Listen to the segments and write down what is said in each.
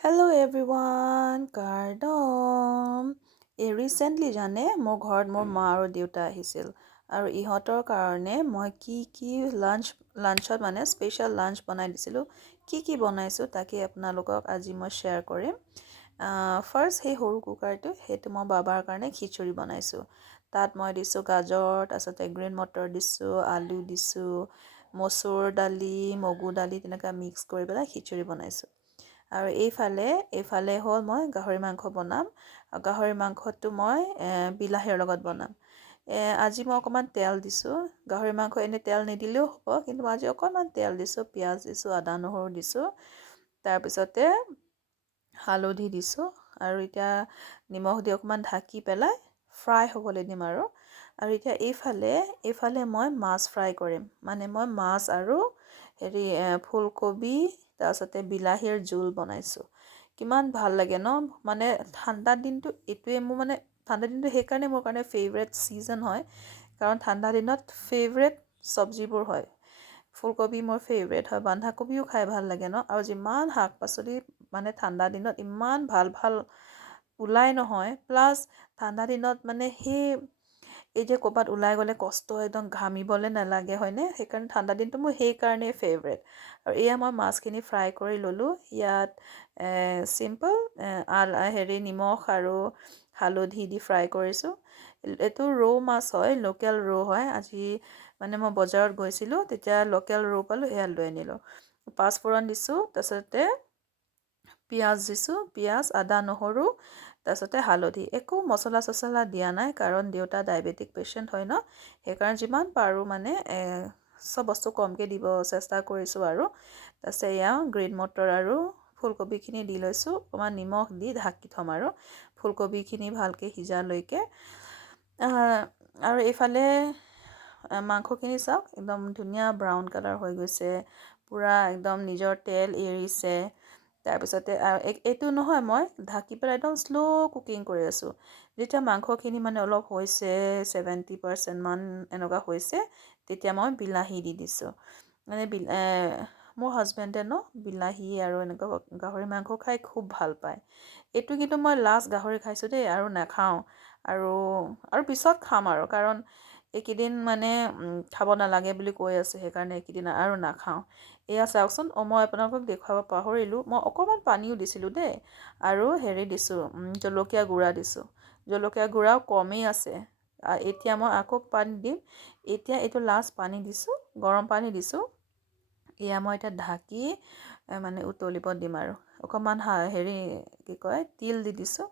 Hello' everyone কাৰ্ডম recently জানে মোৰ ঘৰত মোৰ মা আৰু দেউতা আহিছিল আৰু ইহঁতৰ কাৰণে মই কি লাঞ্চত মানে স্পেচিয়েল লাঞ্চ বনাই দিছিলোঁ কি বনাইছোঁ তাকে আপোনালোকক আজি মই শ্বেয়াৰ কৰিম ফাৰ্ষ্ট সেই সৰু কুকাৰটো সেইটো মই বাবাৰ কাৰণে খিচুৰি বনাইছোঁ তাত মই দিছোঁ গাজৰ তাৰপিছতে গ্ৰীণ মটৰ দিছোঁ আলু দিছোঁ মচুৰ দালি মগু দালি তেনেকৈ মিক্স কৰি পেলাই খিচুৰি বনাইছোঁ আৰু এইফালে হ'ল মই গাহৰি মাংস বনাম আৰু গাহৰি মাংসটো মই বিলাহীৰ লগত বনাম আজি মই অকণমান তেল দিছোঁ গাহৰি মাংস এনেই তেল নিদিলেও হ'ব কিন্তু মই আজি অকণমান তেল দিছোঁ পিঁয়াজ দিছোঁ আদা নহৰু দিছোঁ তাৰপিছতে হালধি দিছোঁ আৰু এতিয়া নিমখ দি অকণমান ঢাকি পেলাই ফ্ৰাই হ'বলৈ দিম আৰু এতিয়া এইফালে মই মাছ ফ্ৰাই কৰিম মানে মই মাছ আৰু ফুলকবি তাৰপিছতে বিলাহীৰ জোল বনাইছোঁ কিমান ভাল লাগে ন মানে ঠাণ্ডা দিনটো এইটোৱে মোৰ মানে ঠাণ্ডা দিনটো সেইকাৰণে মোৰ কাৰণে ফেভৰেট ছিজন হয় কাৰণ ঠাণ্ডা দিনত ফেভৰেট চব্জিবোৰ হয় ফুলকবি মোৰ ফেভৰেট হয় বন্ধাকবিও খাই ভাল লাগে ন আৰু যিমান শাক পাচলি মানে ঠাণ্ডা দিনত ইমান ভাল ওলাই নহয় প্লাছ ঠাণ্ডা দিনত মানে এই যে ক'ৰবাত ওলাই গ'লে কষ্ট একদম ঘামিবলৈ নালাগে হয়নে সেইকাৰণে ঠাণ্ডা দিনটো মোৰ সেইকাৰণেই ফেভৰেট আৰু এয়া মই মাছখিনি ফ্ৰাই কৰি ল'লোঁ ইয়াত চিম্পল নিমখ আৰু হালধি দি ফ্ৰাই কৰিছোঁ এইটো ৰৌ মাছ হয় লোকেল ৰৌ হয় আজি মানে মই বজাৰত গৈছিলোঁ তেতিয়া লোকেল ৰৌ পালোঁ এয়া লৈ আনিলোঁ পাঁচফোৰণ দিছোঁ তাৰপিছতে পিঁয়াজ আদা নহৰু তাৰপিছতে হালধি একো মছলা চছলা দিয়া নাই কাৰণ দেউতা ডায়েবেটিক পেচেণ্ট হয় ন সেইকাৰণে যিমান পাৰোঁ মানে চব বস্তু কমকৈ দিব চেষ্টা কৰিছোঁ আৰু তাৰপিছত এয়া গ্ৰীণ মটৰ আৰু ফুলকবিখিনি দি লৈছোঁ অকণমান নিমখ দি ঢাকি থ'ম আৰু ফুলকবিখিনি ভালকৈ সিজালৈকে আৰু এইফালে মাংসখিনি চাওক একদম ধুনীয়া ব্ৰাউন কালাৰ হৈ গৈছে পূৰা একদম নিজৰ তেল এৰিছে তাৰপিছতে এইটো নহয় মই ঢাকি পেলাই একদম শ্ল' কুকিং কৰি আছোঁ যেতিয়া মাংসখিনি মানে অলপ হৈছে 70% মান এনেকুৱা হৈছে তেতিয়া মই বিলাহী দি দিছোঁ মানে মোৰ হাজবেণ্ডে ন বিলাহী আৰু এনেকুৱা গাহৰি মাংস খাই খুব ভাল পায় এইটো কিন্তু মই লাষ্ট গাহৰি খাইছোঁ দেই আৰু নাখাওঁ আৰু পিছত খাম আৰু কাৰণ এইকেইদিন মানে খাব নালাগে বুলি কৈ আছে সেইকাৰণে এইকেইদিন আৰু নাখাওঁ এয়া চাওকচোন মই আপোনালোকক দেখুৱাব পাহৰিলোঁ মই অকণমান পানীও দিছিলোঁ দেই আৰু দিছোঁ জলকীয়া গুড়া দিছোঁ জলকীয়া গুড়াও কমেই আছে এতিয়া মই আকৌ পানী দিম এতিয়া এইটো লাষ্ট পানী দিছোঁ গৰম পানী দিছোঁ এয়া মই এতিয়া ঢাকি মানে উতলিব দিম আৰু অকণমান তিল দি দিছোঁ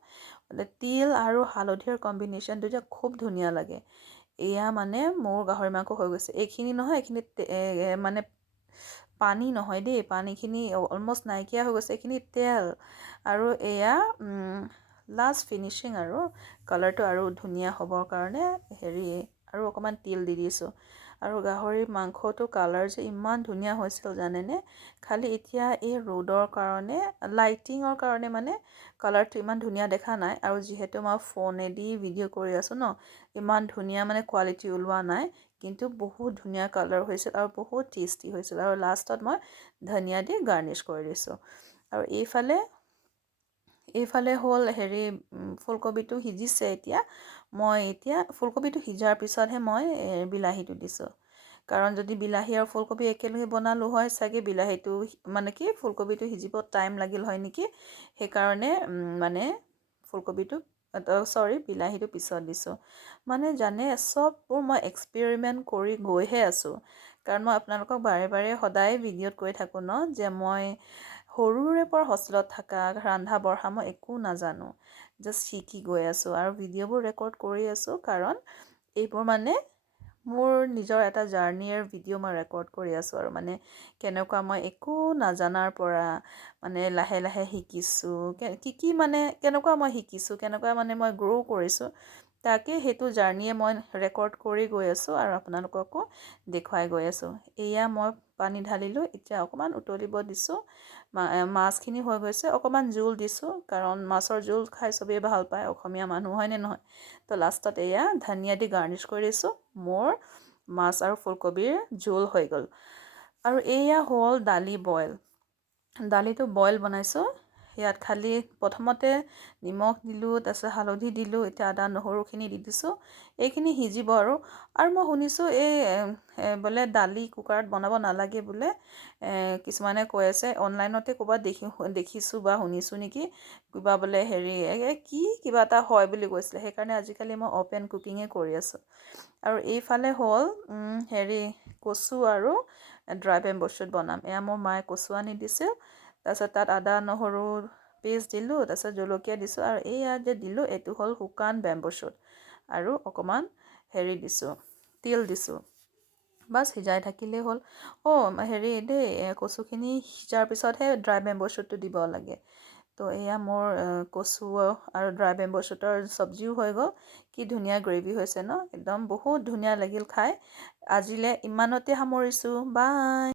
তিল আৰু হালধিৰ কম্বিনেশ্যনটো যে খুব ধুনীয়া লাগে এয়া মানে মোৰ গাহৰি মাংস হৈ গৈছে এইখিনি নহয় এইখিনি মানে পানী নহয় দেই পানীখিনি অলমষ্ট নাইকিয়া হৈ গৈছে এইখিনি তেল আৰু এয়া লাষ্ট ফিনিচিং আৰু কালাৰটো আৰু ধুনীয়া হ'বৰ কাৰণে আৰু অকণমান তিল দি দিছোঁ আৰু গাহৰি মাংসটো কালাৰ যে ইমান ধুনীয়া হৈছিল জানেনে খালি এতিয়া এই ৰ'দৰ কাৰণে লাইটিঙৰ কাৰণে মানে কালাৰটো ইমান ধুনীয়া দেখা নাই আৰু যিহেতু মই ফোনেদি ভিডিঅ' কৰি আছোঁ ন ইমান ধুনীয়া মানে কোৱালিটি ওলোৱা নাই কিন্তু বহুত ধুনীয়া কালাৰ হৈছিল আৰু বহুত টেষ্টি হৈছিল আৰু লাষ্টত মই ধনিয়া দি গাৰ্নিছ কৰি দিছোঁ আৰু এইফালে হ'ল ফুলকবিটো সিজিছে এতিয়া ফুলকবিটো সিজাৰ পিছতহে মই বিলাহীটো দিছোঁ কাৰণ যদি বিলাহী আৰু ফুলকবি একেলগে বনালোঁ হয় চাগে বিলাহীটো মানে ফুলকবিটো সিজিব টাইম লাগিল হয় নেকি সেইকাৰণে মানে বিলাহীটো পিছত দিছোঁ মানে জানে চববোৰ মই এক্সপেৰিমেণ্ট কৰি গৈহে আছোঁ কাৰণ মই আপোনালোকক বাৰে সদায় ভিডিঅ'ত কৈ থাকোঁ ন যে মই সৰুৰে পৰা হোষ্টেলত থকা ৰন্ধা বঢ়া মই একো নাজানো জাষ্ট শিকি গৈ আছোঁ আৰু ভিডিঅ'বোৰ ৰেকৰ্ড কৰি আছোঁ কাৰণ এইবোৰ মানে মোৰ নিজৰ এটা জাৰ্ণিৰ ভিডিঅ' মই ৰেকৰ্ড কৰি আছোঁ আৰু মানে কেনেকুৱা মই একো নাজানাৰ পৰা মানে লাহে লাহে শিকিছোঁ কি মানে কেনেকুৱা মই শিকিছোঁ কেনেকুৱা মানে মই গ্ৰ' কৰিছোঁ তাকে সেইটো জাৰ্ণিয়ে মই ৰেকৰ্ড কৰি গৈ আছোঁ আৰু আপোনালোককো দেখুৱাই গৈ আছোঁ এয়া মই পানী ঢালিলোঁ এতিয়া অকণমান উতলিব দিছোঁ মাছখিনি হৈ গৈছে অকণমান জোল দিছোঁ কাৰণ মাছৰ জোল খাই চবেই ভাল পায় অসমীয়া মানুহ হয়নে নহয় তো লাষ্টত এয়া ধনিয়া দি গাৰ্নিছ কৰি দিছোঁ মোৰ মাছ আৰু ফুলকবিৰ জোল হৈ গ'ল আৰু এয়া হ'ল দালিটো বইল বনাইছোঁ ইয়াত খালি প্ৰথমতে নিমখ দিলোঁ, তাৰপিছত হালধি দিলোঁ, এতিয়া আদা নহৰুখিনি দি দিছোঁ। এইখিনি সিজিব আৰু মই শুনিছোঁ বোলে দালি কুকাৰত বনাব নালাগে বোলে। কিছুমানে কৈ আছে, অনলাইনতে ক'ৰবাত দেখিছোঁ বা শুনিছোঁ নেকি, কিবা বোলে হেৰি কিবা এটা হয় বুলি কৈছিলে। সেইকাৰণে আজিকালি মই অ'পেন কুকিঙে কৰি আছোঁ। আৰু এইফালে হ'ল কচু আৰু ড্ৰাই বেম্বো শ্বুট বনাম। এয়া মোৰ মায়ে কচু আনি দিছিল, তাৰপিছত তাত আদা নহৰু পেষ্ট দিলোঁ, তাৰপিছত জলকীয়া দিছোঁ, আৰু ইয়াত যে দিলোঁ এইটো হ'ল শুকান বেম্বো শ্বুট, আৰু অকণমান দিছোঁ, তিল দিছোঁ। বাছ সিজাই থাকিলেই হ'ল। কচুখিনি সিজাৰ পিছতহে ড্ৰাই বেম্বো শ্বুটটো দিব লাগে। তো এয়া মোৰ কচু আৰু ড্ৰাই বেম্বো শ্বুটৰ চব্জিও হৈ গ'ল। কি ধুনীয়া গ্ৰেভি হৈছে ন, একদম বহুত ধুনীয়া লাগিল খাই। আজিলৈ ইমানতে সামৰিছোঁ, বাই।